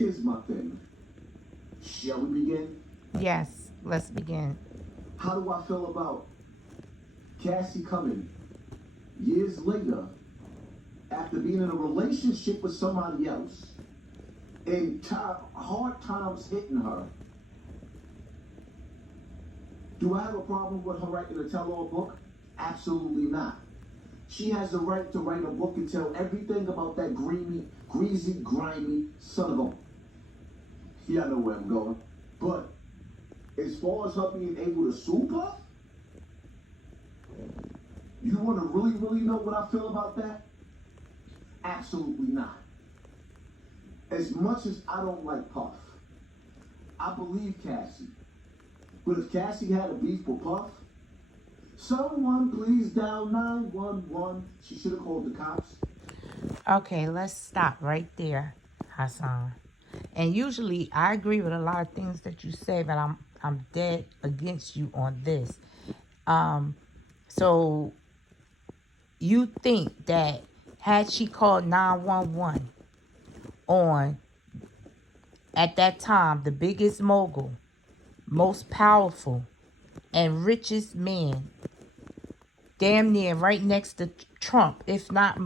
Here's my thing. Shall we begin? Yes, let's begin. How do I feel about Cassie coming years later after being in a relationship with somebody else and hard times hitting her? Do I have a problem with her writing a tell-all book? Absolutely not. She has the right to write a book and tell everything about that greasy, grimy son of a... Yeah, I know where I'm going. But as far as her being able to sue her, you want to really know what I feel about that? Absolutely not. As much as I don't like Puff, I believe Cassie. But if Cassie had a beef with Puff, someone please dial 911. She should have called the cops. Okay, let's stop right there, Hassan. And usually I agree with a lot of things that you say, but I'm dead against you on this. So you think that had she called 911 on at that time the biggest mogul, most powerful, and richest man, damn near right next to Trump, if not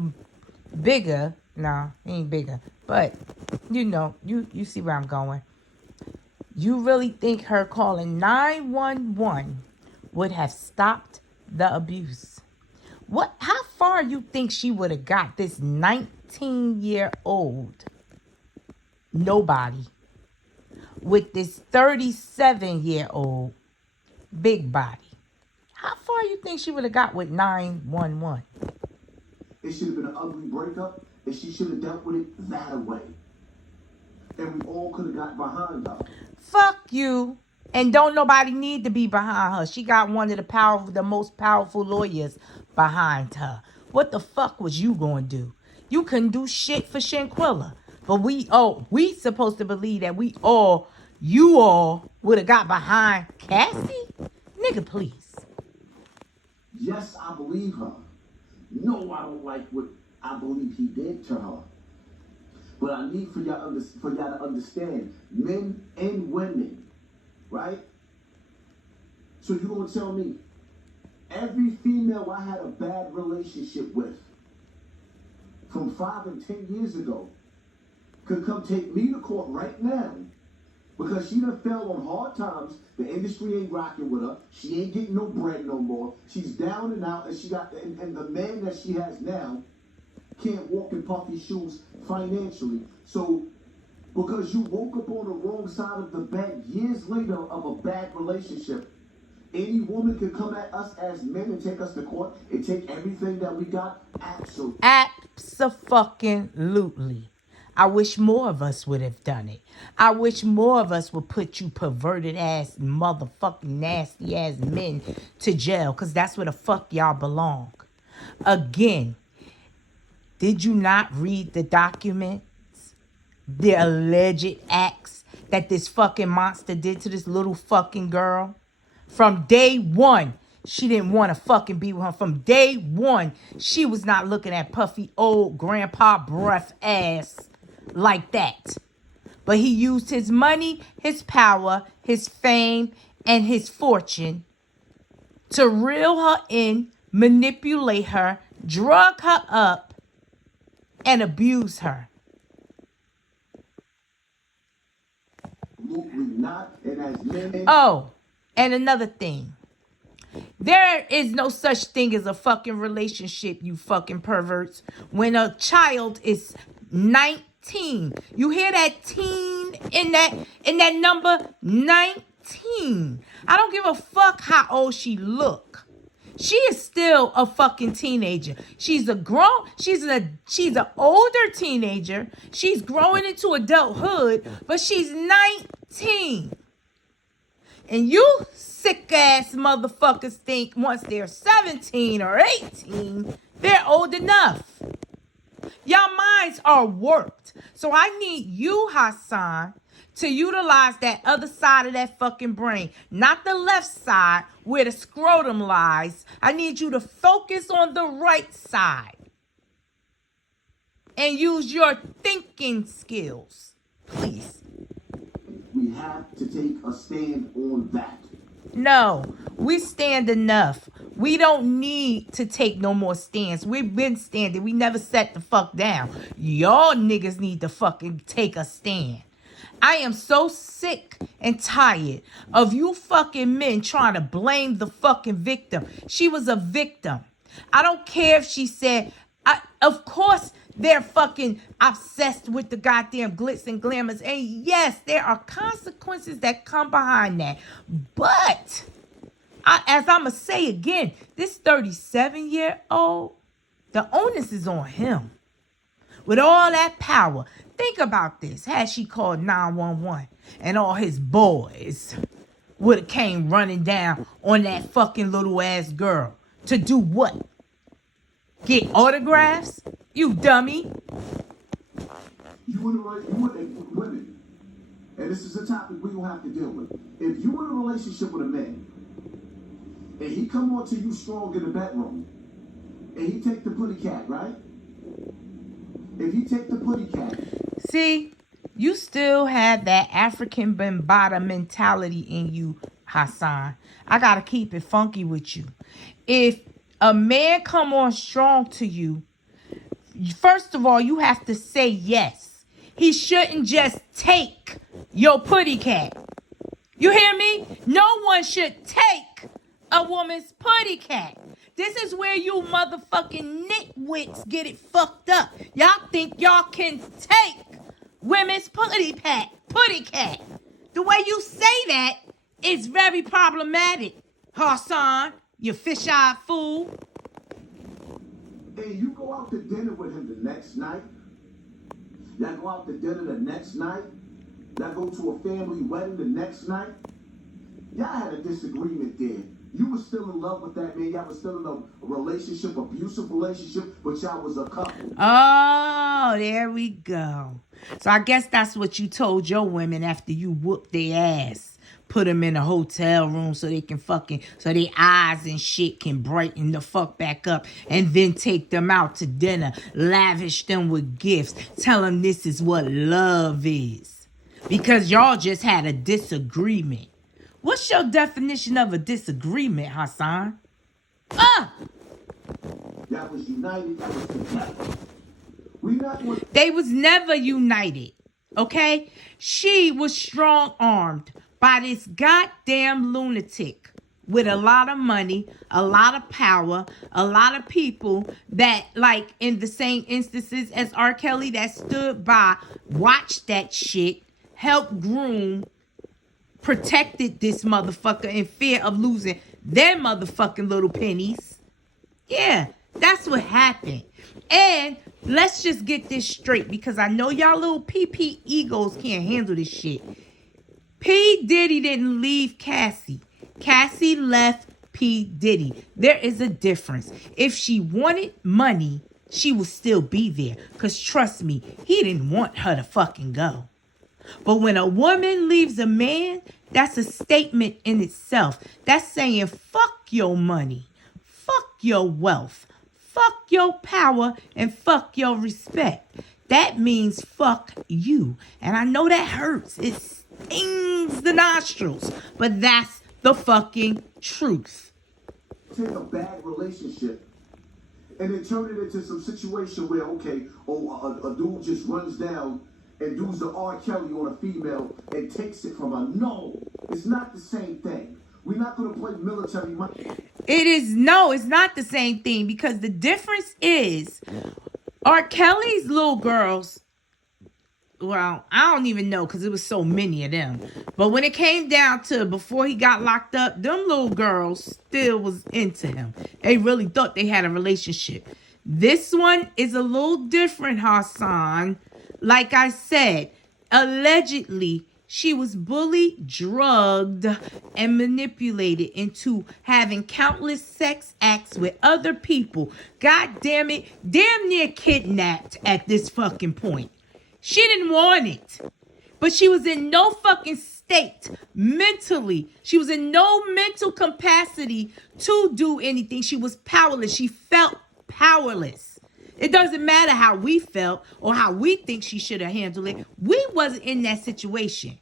bigger. No, he ain't bigger, but you see where I'm going. You really think her calling 911 would have stopped the abuse? How far you think she would have got this 19-year-old nobody with this 37-year-old big body? How far you think she would have got with 911? It should have been an ugly breakup, and she should have dealt with it that way. And we all could have got behind her. Fuck you. And don't nobody need to be behind her. She got one of the most powerful lawyers behind her. What the fuck was you going to do? You couldn't do shit for Shanquilla. But we supposed to believe that you all would have got behind Cassie? Nigga, please. Yes, I believe her. No, I don't like what I believe he did to her. But I need for y'all to understand, men and women, right? So you're gonna tell me every female I had a bad relationship with from 5 and 10 years ago could come take me to court right now because she done fell on hard times. The industry ain't rocking with her. She ain't getting no bread no more. She's down and out, and and the man that she has now can't walk in Puffy's shoes financially. So because you woke up on the wrong side of the bed years later of a bad relationship, any woman can come at us as men and take us to court and take everything that we got? Absolutely. Abso-fucking-lutely. I wish more of us would have done it. I wish more of us would put you perverted ass, motherfucking nasty ass men to jail, because that's where the fuck y'all belong. Again, did you not read the documents? The alleged acts that this fucking monster did to this little fucking girl? From day one, she didn't want to fucking be with him. From day one, she was not looking at puffy old grandpa breath ass like that. But he used his money, his power, his fame, and his fortune to reel her in, manipulate her, drug her up, and abuse her. Absolutely not. And as men... Oh, and another thing. There is no such thing as a fucking relationship, you fucking perverts, when a child is 19. You hear that teen in that number? 19. I don't give a fuck how old she look. She is still a fucking teenager. She's an older teenager. She's growing into adulthood, but she's 19. And you sick ass motherfuckers think once they're 17 or 18, they're old enough. Y'all minds are warped. So I need you, Hassan, to utilize that other side of that fucking brain. Not the left side where the scrotum lies. I need you to focus on the right side. And use your thinking skills. Please. We have to take a stand on that. No, we stand enough. We don't need to take no more stands. We've been standing. We never sat the fuck down. Y'all niggas need to fucking take a stand. I am so sick and tired of you fucking men trying to blame the fucking victim. She was a victim. I don't care if she said, of course they're fucking obsessed with the goddamn glitz and glamours. And yes, there are consequences that come behind that. But, as I'm going to say again, this 37-year-old, the onus is on him. With all that power, think about this. Had she called 911 and all his boys would have came running down on that fucking little ass girl to do what? Get autographs? You dummy. You want women, and this is a topic we will have to deal with. If you in a relationship with a man, and he come on to you strong in the bedroom, and he take the putty cat, right? If he take the putty cat. See, you still have that African Bambaataa mentality in you, Hassan. I gotta keep it funky with you. If a man come on strong to you, first of all, you have to say yes. He shouldn't just take your putty cat. You hear me? No one should take a woman's putty cat. This is where you motherfucking nitwits get it fucked up. Y'all think y'all can take women's putty cat. The way you say that is very problematic, Hassan, you fish-eyed fool. And you go out to dinner with him the next night. Y'all go out to dinner the next night. Y'all go to a family wedding the next night. Y'all had a disagreement there. You were still in love with that man. Y'all was still in a relationship, abusive relationship, but y'all was a couple. Oh, there we go. So I guess that's what you told your women after you whooped their ass. Put them in a hotel room so they can so their eyes and shit can brighten the fuck back up. And then take them out to dinner. Lavish them with gifts. Tell them this is what love is. Because y'all just had a disagreement. What's your definition of a disagreement, Hassan? That was united. That was together. They was never united, okay? She was strong-armed by this goddamn lunatic with a lot of money, a lot of power, a lot of people that, like, in the same instances as R. Kelly, that stood by, watched that shit, helped groom, protected this motherfucker in fear of losing their motherfucking little pennies. Yeah, that's what happened. And let's just get this straight, because I know y'all little PP egos can't handle this shit. P. Diddy didn't leave Cassie. Cassie left P. Diddy. There is a difference. If she wanted money, she would still be there. Because trust me, he didn't want her to fucking go. But when a woman leaves a man, that's a statement in itself. That's saying, fuck your money, fuck your wealth, fuck your power, and fuck your respect. That means fuck you. And I know that hurts. It stings the nostrils. But that's the fucking truth. Take a bad relationship and then turn it into some situation where, a dude just runs down and does the R. Kelly on a female and takes it from her. No, it's not the same thing. We're not going to play military money. It's not the same thing, because the difference is R. Kelly's little girls, well, I don't even know because it was so many of them. But when it came down to before he got locked up, them little girls still was into him. They really thought they had a relationship. This one is a little different, Hassan. Like I said, allegedly, she was bullied, drugged, and manipulated into having countless sex acts with other people. God damn it, damn near kidnapped at this fucking point. She didn't want it. But she was in no fucking state mentally. She was in no mental capacity to do anything. She was powerless. She felt powerless. It doesn't matter how we felt or how we think she should have handled it. We wasn't in that situation.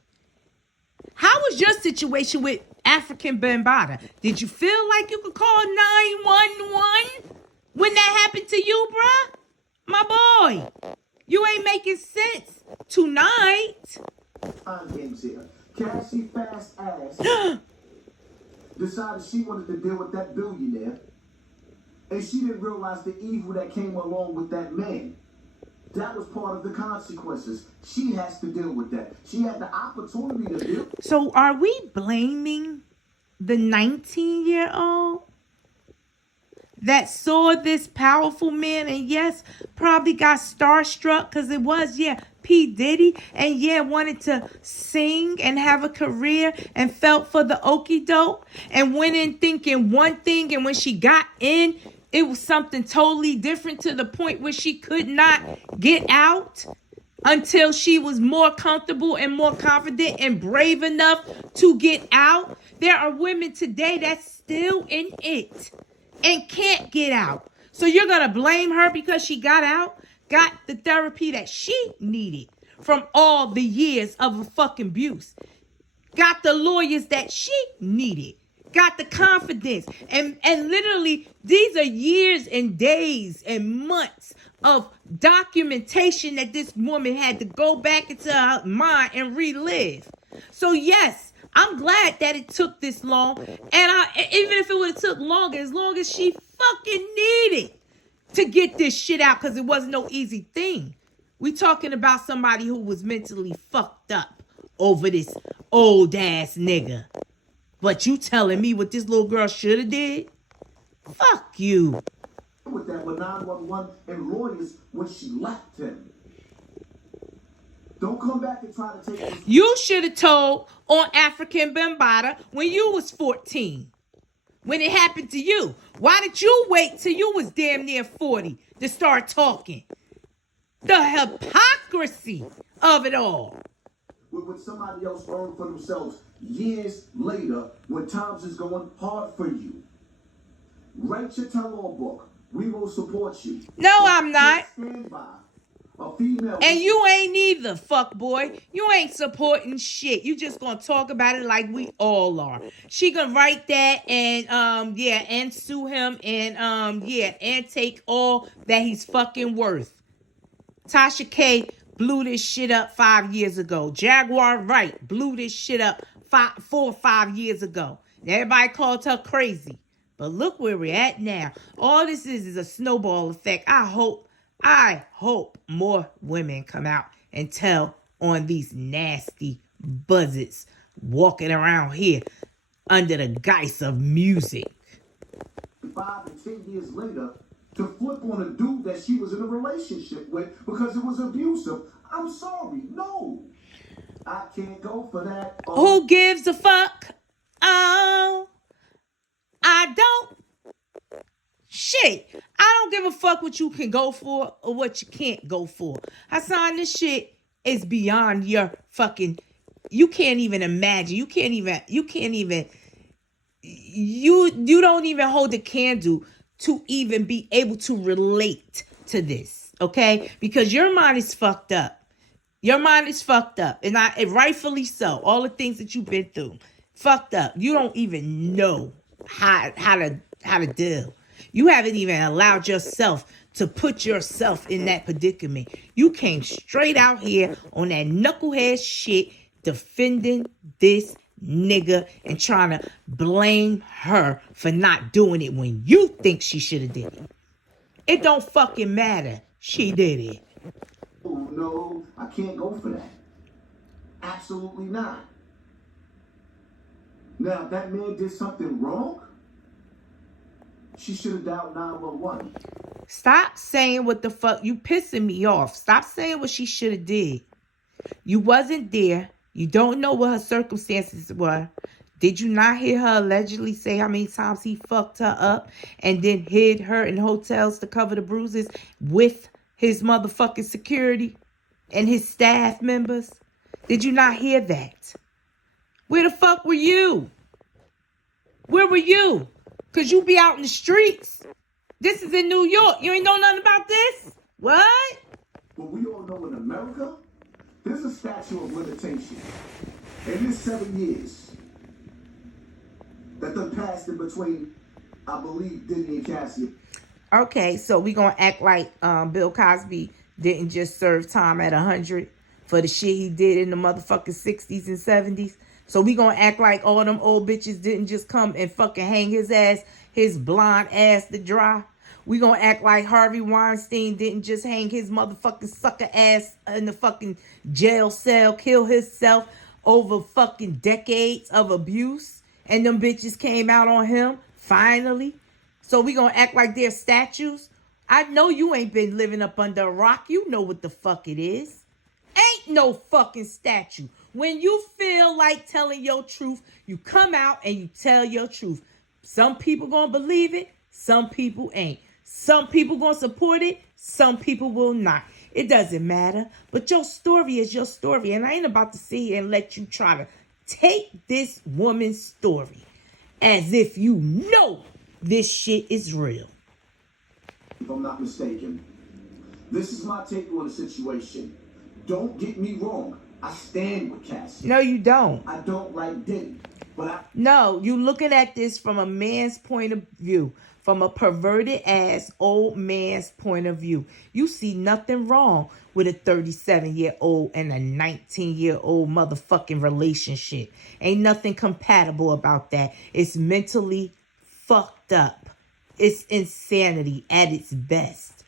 How was your situation with African Bambaataa? Did you feel like you could call 911 when that happened to you, bruh? My boy, you ain't making sense tonight. Games here. Cassie fast ass decided she wanted to deal with that billionaire, and she didn't realize the evil that came along with that man. That was part of the consequences. She has to deal with that. She had the opportunity to deal. So are we blaming the 19-year-old that saw this powerful man and yes, probably got starstruck because it was, yeah, P. Diddy, and yeah, wanted to sing and have a career and felt for the okie doke and went in thinking one thing, and when she got in, it was something totally different to the point where she could not get out until she was more comfortable and more confident and brave enough to get out. There are women today that's still in it and can't get out. So you're going to blame her because she got out, got the therapy that she needed from all the years of fucking abuse, got the lawyers that she needed, got the confidence. And literally, these are years and days and months of documentation that this woman had to go back into her mind and relive. So yes, I'm glad that it took this long. And even if it would have took longer, as long as she fucking needed to get this shit out, because it wasn't no easy thing. We talking about somebody who was mentally fucked up over this old ass nigga. But you telling me what this little girl should have did? Fuck you. With that with 911 and lawyers when she left him. Don't come back and try to take this. You should have told on African Bambaataa when you was 14. When it happened to you. Why did you wait till you was damn near 40 to start talking? The hypocrisy of it all. What somebody else earned for themselves years later when times is going hard for you. Write your tell-all book. We will support you. No, I'm not. Stand by a female. And you ain't either, fuck boy. You ain't supporting shit. You just gonna talk about it like we all are. She gonna write that and and sue him and and take all that he's fucking worth. Tasha K blew this shit up 5 years ago. Jaguar Wright blew this shit up 4 or 5 years ago. Everybody called her crazy. But look where we're at now. All this is a snowball effect. I hope more women come out and tell on these nasty buzzards walking around here under the guise of music. 5 and 10 years later, to flip on a dude that she was in a relationship with because it was abusive. I'm sorry. No. I can't go for that. Who gives a fuck? Oh, I don't. Shit. I don't give a fuck what you can go for or what you can't go for. Hassan, this shit is beyond your fucking... You can't even imagine. You don't even hold the candle to even be able to relate to this, okay? Because your mind is fucked up. Your mind is fucked up, and rightfully so. All the things that you've been through, fucked up. You don't even know how to deal. You haven't even allowed yourself to put yourself in that predicament. You came straight out here on that knucklehead shit, defending this nigga and trying to blame her for not doing it when you think she should have did it. It don't fucking matter. She did it. Oh, no, I can't go for that. Absolutely not. Now, if that man did something wrong, she should have dialed 911. Stop saying what the fuck. You pissing me off. Stop saying what she should have did. You wasn't there. You don't know what her circumstances were. Did you not hear her allegedly say how many times he fucked her up and then hid her in hotels to cover the bruises with his motherfucking security and his staff members? Did you not hear that? Where the fuck were you? Where were you? Because you be out in the streets. This is in New York. You ain't know nothing about this? What? But we all know in America, there's a statute of limitation. And this 7 years that done passed in between, I believe, Diddy and Cassie. Okay, so we gonna act like Bill Cosby didn't just serve time at 100 for the shit he did in the motherfucking 60s and 70s. So we gonna act like all them old bitches didn't just come and fucking hang his ass, his blonde ass to dry. We gonna act like Harvey Weinstein didn't just hang his motherfucking sucker ass in the fucking jail cell, kill himself over fucking decades of abuse. And them bitches came out on him, finally. So we gonna act like they're statues? I know you ain't been living up under a rock. You know what the fuck it is. Ain't no fucking statue. When you feel like telling your truth, you come out and you tell your truth. Some people gonna believe it, some people ain't. Some people gonna support it, some people will not. It doesn't matter. But your story is your story. And I ain't about to sit here and let you try to take this woman's story as if you know this shit is real. If I'm not mistaken, this is my take on the situation. Don't get me wrong. I stand with Cassie. No, you don't. I don't like Diddy, but No, you looking at this from a man's point of view, from a perverted ass old man's point of view. You see nothing wrong with a 37-year-old and a 19-year-old motherfucking relationship. Ain't nothing compatible about that. It's mentally fucked up. It's insanity at its best.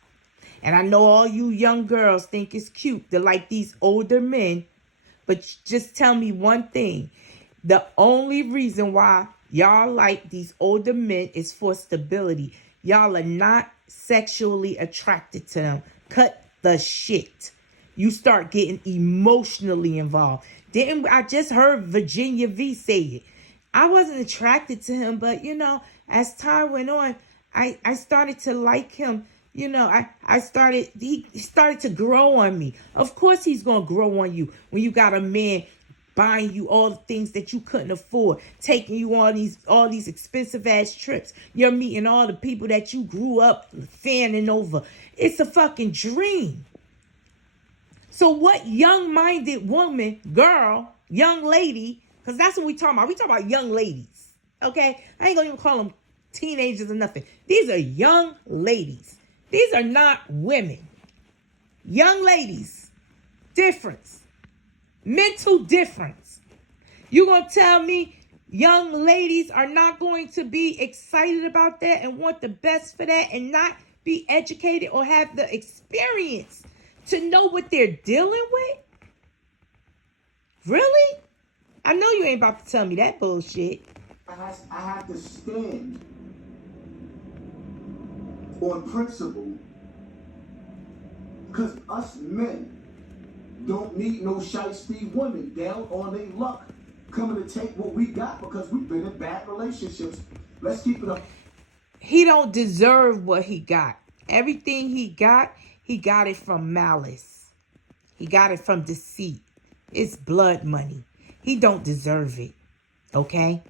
And I know all you young girls think it's cute to like these older men, but just tell me one thing. The only reason why y'all like these older men is for stability. Y'all are not sexually attracted to them. Cut the shit. You start getting emotionally involved. Didn't I just heard Virginia V say it? I wasn't attracted to him, but as time went on, I started to like him. He started to grow on me. Of course he's gonna grow on you when you got a man buying you all the things that you couldn't afford, taking you on all these expensive ass trips. You're meeting all the people that you grew up fanning over. It's a fucking dream. So what young-minded woman, girl, young lady, because that's what we talking about. We talking about young ladies, okay? I ain't gonna even call them teenagers or nothing. These are young ladies. These are not women. Young ladies. Difference. Mental difference. You gonna tell me young ladies are not going to be excited about that and want the best for that and not be educated or have the experience to know what they're dealing with? Really? I know you ain't about to tell me that bullshit. I have to stand on principle, because us men don't need no shiesty women down on their luck coming to take what we got because we've been in bad relationships. Let's keep it up. He don't deserve what he got. Everything he got it from malice. He got it from deceit. It's blood money. He don't deserve it. Okay?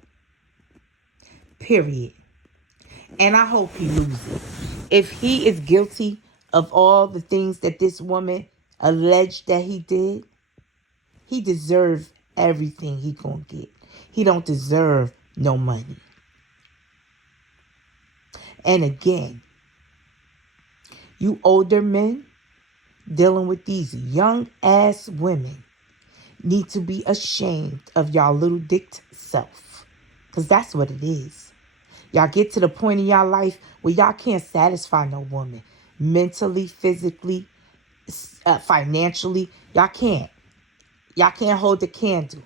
Period. And I hope he loses. If he is guilty of all the things that this woman alleged that he did, he deserves everything he gonna get. He don't deserve no money. And again, you older men dealing with these young ass women need to be ashamed of y'all little dick self. Because that's what it is. Y'all get to the point in y'all life where y'all can't satisfy no woman. Mentally, physically, financially. Y'all can't. Y'all can't hold the candle.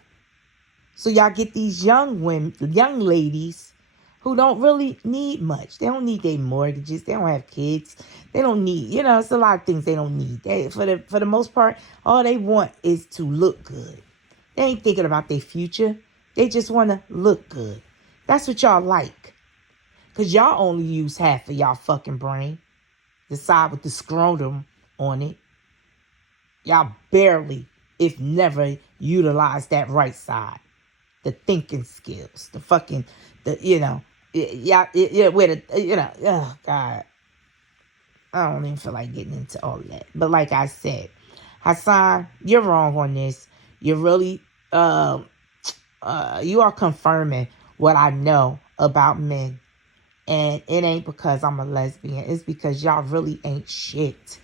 So y'all get these young women, young ladies who don't really need much. They don't need their mortgages. They don't have kids. They don't need, it's a lot of things they don't need. For the most part, all they want is to look good. They ain't thinking about their future. They just want to look good. That's what y'all like. Because y'all only use half of y'all fucking brain. The side with the scrotum on it. Y'all barely, if never, utilize that right side. The thinking skills. The fucking, oh, God. I don't even feel like getting into all of that. But like I said, Hassan, you're wrong on this. You're really, you are confirming what I know about men. And it ain't because I'm a lesbian. It's because y'all really ain't shit.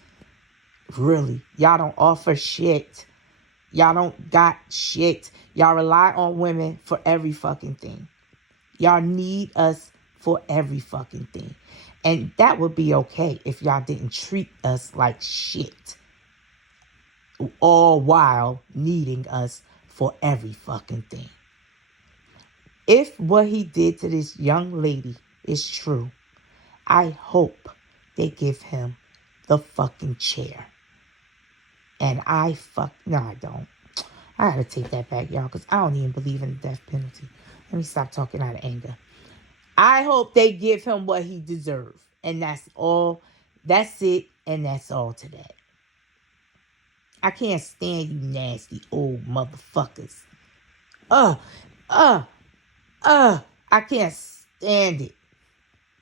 Really. Y'all don't offer shit. Y'all don't got shit. Y'all rely on women for every fucking thing. Y'all need us for every fucking thing. And that would be okay if y'all didn't treat us like shit. All while needing us for every fucking thing. If what he did to this young lady is true, I hope they give him the fucking chair. And no, I don't. I gotta take that back, y'all, because I don't even believe in the death penalty. Let me stop talking out of anger. I hope they give him what he deserves. And that's all. That's it. And that's all to that. I can't stand you nasty old motherfuckers. I can't stand it.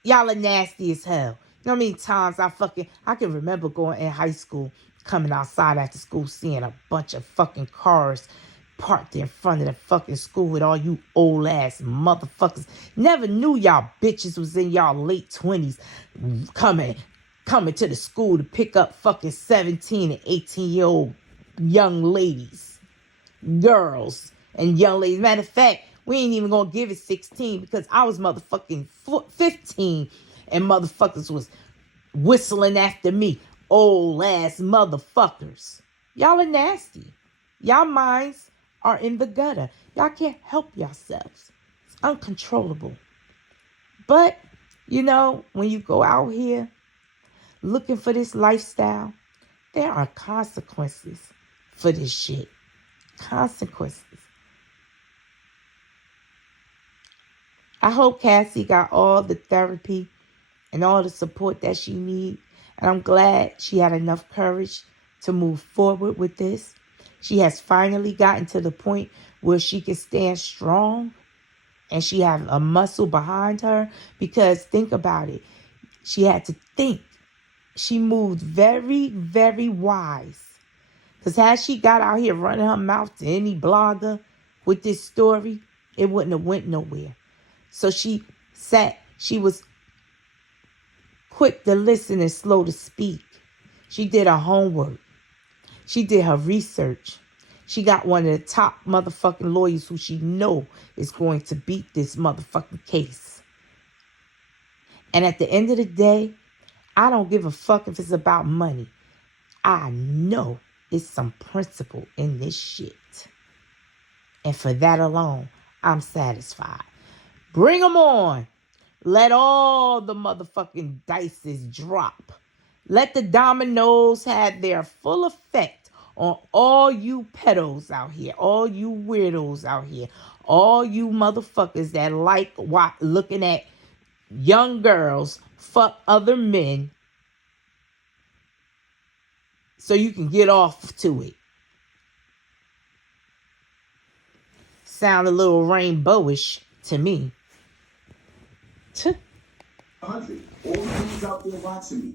Y'all are nasty as hell. You know how many times I can remember going in high school, coming outside after school, seeing a bunch of fucking cars parked in front of the fucking school with all you old ass motherfuckers. Never knew y'all bitches was in y'all late 20s coming to the school to pick up fucking 17 and 18-year-old young ladies, girls, and young ladies. Matter of fact, we ain't even gonna give it 16 because I was motherfucking 15 and motherfuckers was whistling after me. Old ass motherfuckers. Y'all are nasty. Y'all minds are in the gutter. Y'all can't help yourselves. It's uncontrollable. But, when you go out here looking for this lifestyle, there are consequences for this shit. Consequences. I hope Cassie got all the therapy and all the support that she needs. And I'm glad she had enough courage to move forward with this. She has finally gotten to the point where she can stand strong and she has a muscle behind her. Because think about it. She had to think. She moved very, very wise. Because had she got out here running her mouth to any blogger with this story, it wouldn't have went nowhere. So she was quick to listen and slow to speak. She did her homework. She did her research. She got one of the top motherfucking lawyers who she know is going to beat this motherfucking case. And at the end of the day, I don't give a fuck if it's about money. I know it's some principle in this shit. And for that alone, I'm satisfied. Bring them on. Let all the motherfucking dices drop. Let the dominoes have their full effect on all you pedos out here, all you weirdos out here, all you motherfuckers that like looking at young girls fuck other men so you can get off to it. Sound a little rainbowish to me. 100. All the dudes out there watching me.